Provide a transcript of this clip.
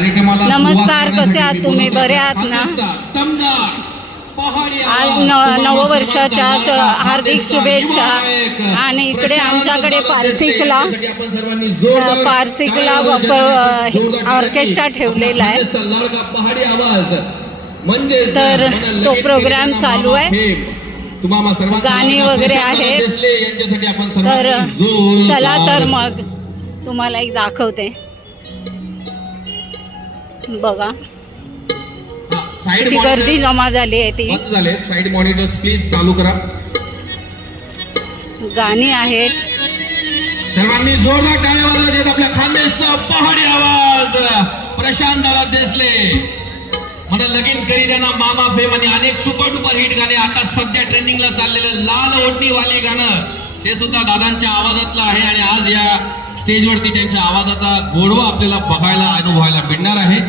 नमस्कार, कसे आहात तुम्ही? बरे आहात ना? आज नववर्षाच्या हार्दिक शुभेच्छा. आणि इकडे आमच्याकडे पारसिकला ऑर्केस्ट्रा ठेवलेला आहे, तर तो प्रोग्राम चालू आहे, गाणी वगैरे आहेत. तर चला, तर मग तुम्हाला एक दाखवते. बघा किती गर्दी जमा झाली आहे. ती साइड मॉनिटर्स प्लीज चालू करा. गाणी आहेत. सर्वांनी जोरदार टाळ्या वाजवायच्या. आपल्या खानदेशचा पहाडी आवाज प्रशांत दादा देसले म्हणा लगीन करी देना मामा फेम आणि अनेक सुपर डुपर हिट गाणे. आता सध्या ट्रेंडिंगला चाललेलं लाल ओढणी वाली गाणं ते सुद्धा दादांच्या आवाजातलं आहे. आणि आज या स्टेजवरती त्यांच्या आवाजाचा गोडवा आपल्याला बघायला अनुभवायला मिळणार आहे.